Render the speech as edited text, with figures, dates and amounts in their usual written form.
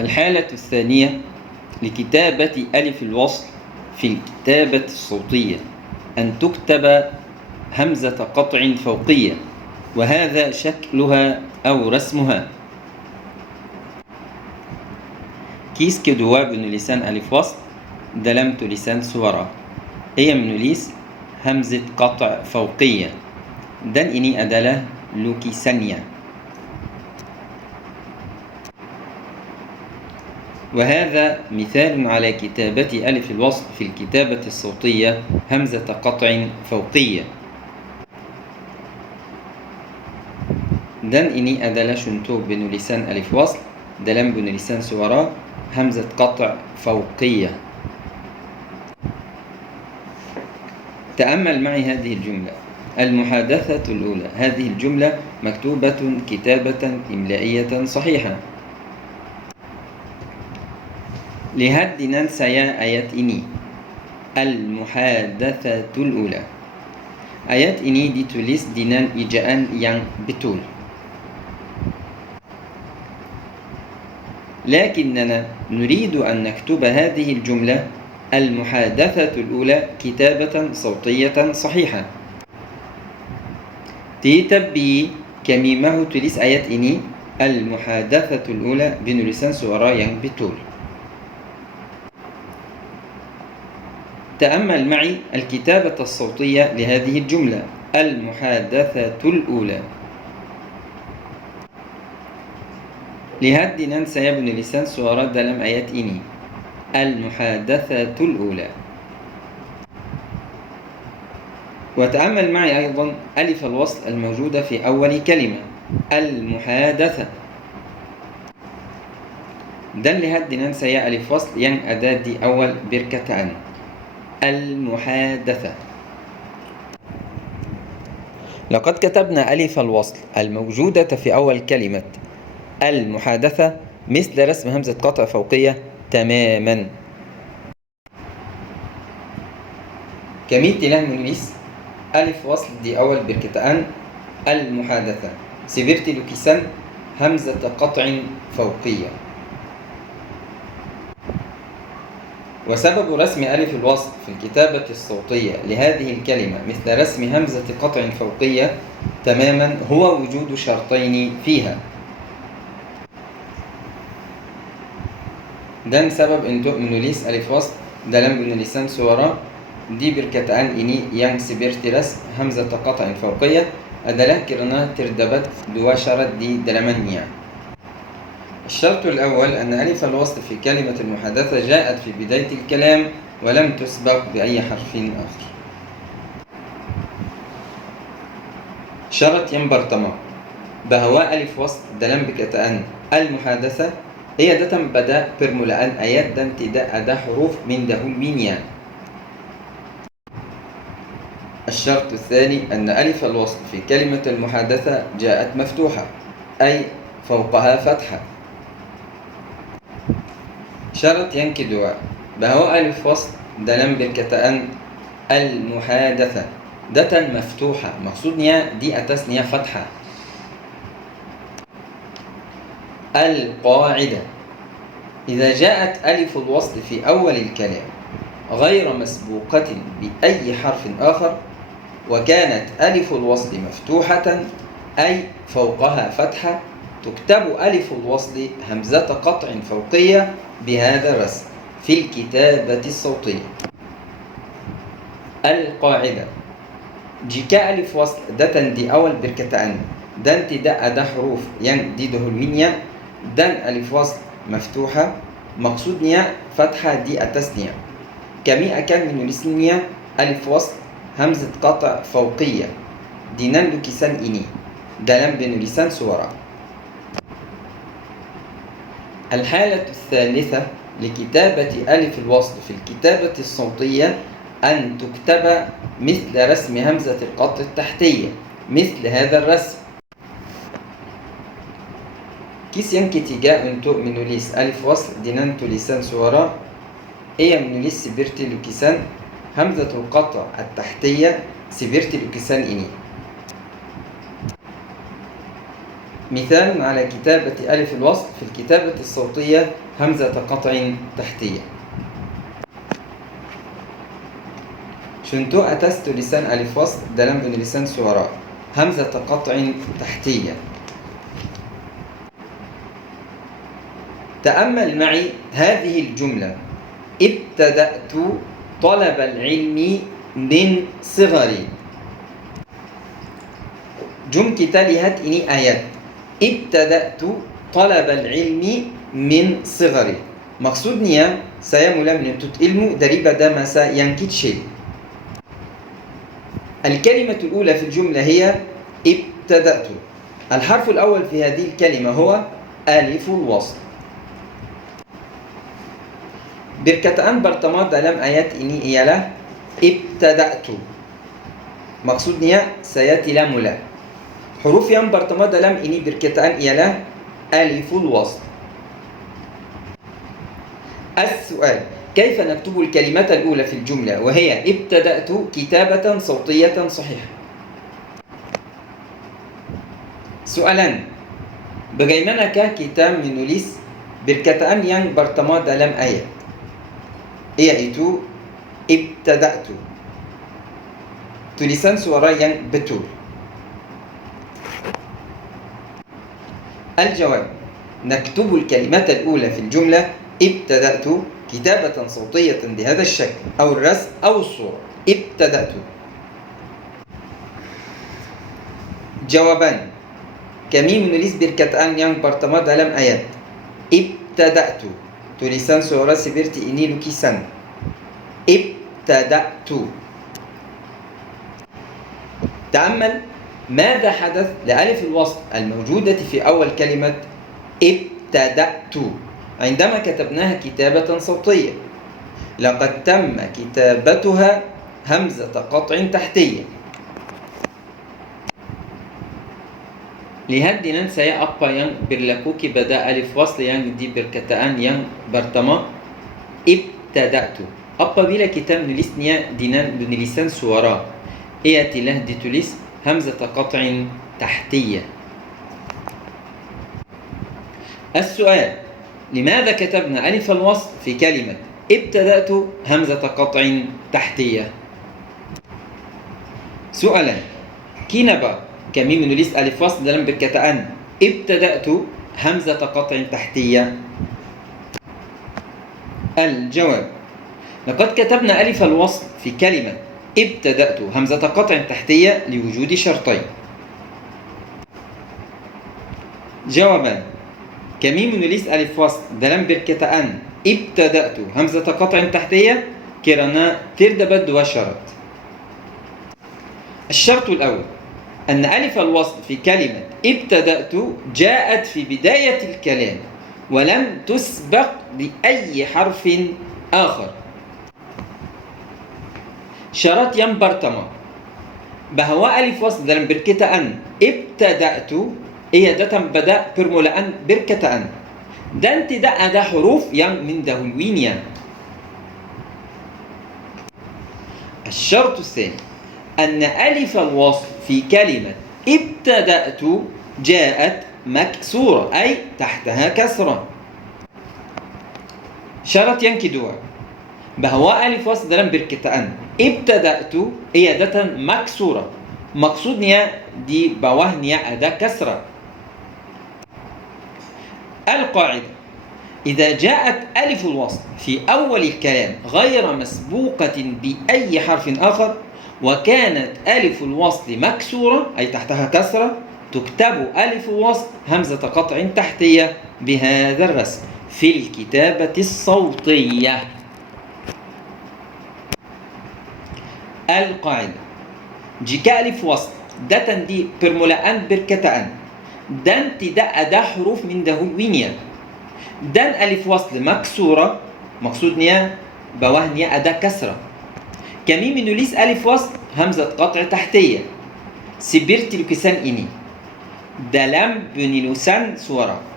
الحالة الثانية لكتابة ألف الوصل في الكتابة الصوتية أن تكتب همزة قطع فوقية، وهذا شكلها أو رسمها. كيس كدوا بنلسان ألف وصل دلمت لسان سورة هي منليس همزة قطع فوقية دن إني أدلة لوكي سنية، وهذا مثال على كتابة ألف الوصل في الكتابة الصوتية همزة قطع فوقية. دن إني أدلة شنتو بن لسان ألف وصل دلم بن لسان سورة همزة قطع فوقية. تأمل معي هذه الجملة المحادثة الأولى. هذه الجملة مكتوبة كتابة إملائية صحيحة. لهد ننسى آيات إني المحادثة الأولى. آيات إني دي توليس دينان إجاء yang betul، لكننا نريد أن نكتب هذه الجملة المحادثة الأولى كتابة صوتية صحيحة. تيتبي كميمه توليس آيات إني المحادثة الأولى بنلسان سورة yang betul. تأمل معي الكتابة الصوتية لهذه الجملة المحادثة الأولى. لهد ننسى يا ابن لسان سورة دلم آيات إني المحادثة الأولى. وتأمل معي أيضا ألف الوصل الموجودة في أول كلمة المحادثة. دن لهد ننسى يا ألف وصل ين أداة دي أول بركتان المحادثة. لقد كتبنا ألف الوصل الموجودة في أول كلمة المحادثة مثل رسم همزة قطع فوقية تماما. كميت له منيس ألف وصل دي أول بركتان المحادثة سبرت لكسان همزة قطع فوقية. وسبب رسم ألف الوصل في الكتابة الصوتية لهذه الكلمة مثل رسم همزة قطع فوقية تماما هو وجود شرطين فيها. دان سبب ان تؤمنوا ليس ألف وصل دلم بن لسان سورة دي بركتان إني yang seperti رسم همزة قطع فوقية adalah karena terdapat dua syarat di dalamnya. الشرط الأول أن ألف الوصل في كلمة المحادثة جاءت في بداية الكلام ولم تسبق بأي حرف آخر. شرط yang pertama bahwa ألف وصل dalam perkataan المحادثة هي datang pada permulaan ayat dan tidak ada huruf من dahulunya. الشرط الثاني أن ألف الوصل في كلمة المحادثة جاءت مفتوحة أي فوقها فتحة. شرط yang kedua bahwa ألف وصل dalam perkataan المحادثة datang مفتوحة maksudnya di atasnya fathah. القاعدة إذا جاءت ألف الوصل في أول الكلام غير مسبوقة بأي حرف آخر وكانت ألف الوصل مفتوحة أي فوقها فتحة تكتب ألف الوصل همزة قطع فوقية بهذا الرسم في الكتابة الصوتية. القاعدة jika ألف وصل datang di awal perkataan dan tidak ada huruf yang didahulunya dan ألف وصل مفتوحة maksudnya fathah di atasnya, kami akan menulisnya ألف وصل همزة قطع فوقية dengan lukisan ini dalam penulisan suara. الحالة الثالثة لكتابة ألف الوصل في الكتابة الصوتية أن تكتب مثل رسم همزة القطع التحتية مثل هذا الرسم. Kis yang ketiga untuk menulis alif wasl dengan tulisan suara ia menulis seperti lukisan hamzatul qata' at-tahtiyah seperti lukisan ini. مثال على كتابة ألف الوصل في الكتابة الصوتية همزة قطع تحتية. شنتو أتست لسان ألف وصل دلم بن لسان سوراء همزة قطع تحتية. تأمل معي هذه الجملة: ابتدأت طلب العلم من صغري. جم kita lihat ini ayat ibtada'tu talabal ilmi min صغري. Maksudnya saya mulai menuntut ilmu daripada masa yang kecil. الكلمة الأولى في الجملة هي ابتدأت. الحرف الأول في هذه الكلمة هو ألف الوصل. Perkataan pertama dalam ayat ini ialah ibtada'tu. Maksudnya saya telah mulai. Huruf yang pertama dalam ini perkataan ialah aliful wasl. السؤال: كيف نكتب الكلمة الأولى في الجملة وهي ابتدأت كتابة صوتية صحيحة؟ Soalan: bagaimanakah kita menulis perkataan yang pertama dalam ayat, yaitu ibtada'tu, tulisan suara yang betul? الجواب: نكتب الكلمة الأولى في الجملة ابتدأت كتابة صوتية بهذا الشكل أو الرسم أو الصورة. ابتدأت. Jawaban: kami menulis perkataan yang pertama dalam ayat ibtada'tu, tulisan suara seperti ini lukisan ibtada'tu. تأمل ماذا حدث لألف الوصل الموجودة في أول كلمة ابتدأت عندما كتبناها كتابة صوتية. لقد تم كتابتها همزة قطع تحتية. Lihat dengan saya apa yang berlaku kepada alif wasl yang di perkataan yang pertama ibtada'tu. Apabila kita menulisnya dengan penulisan suara, ia telah ditulis همزة قطع تحتية. السؤال: لماذا كتبنا ألف الوصل في كلمة ابتدأت همزة قطع تحتية؟ سؤالا: kenapa kami menulis alif wasl dalam perkataan ibtada'tu همزة قطع تحتية؟ الجواب: لقد كتبنا ألف الوصل في كلمة ابتدأت همزة قطع تحتية لوجود شرطين. جوابا: kami menulis alif wasl dalam perkataan ibtada'tu همزة قطع تحتية karena terdapat dua syarat. الشرط الأول أن ألف الوصل في كلمة ابتدأت جاءت في بداية الكلام ولم تسبق بأي حرف آخر. Syarat yang pertama, bahwa alif wasl dalam perkataan ibtada'tu ia datang pada permulaan perkataan dan tidak ada huruf yang mendahuluinya. الشرط الثاني أن ألف الوصل في كلمة ابتدأت جاءت مكسورة أي تحتها كسرة. Syarat yang kedua, bahwa alif wasl dalam perkataan ibtada'tu ia datang maksura. Maksudnya di bawahnya ada kasrah. القاعدة: إذا جاءت ألف الوصل في أول الكلام غير مسبوقة بأي حرف آخر وكانت ألف الوصل مكسورة أي تحتها كسرة تكتب ألف الوصل همزة قطع تحتية بهذا الرسم في الكتابة الصوتية. القاعدة: jika alif wasl datang di permulaan perkataan dan tidak ada huruf mendahulunya dan alif wasl maksura, maksudnya bawahnya ada kasrah, kami menulis alif wasl hamzah qat' tahtiyah seperti lukisan ini dalam penulisan suara.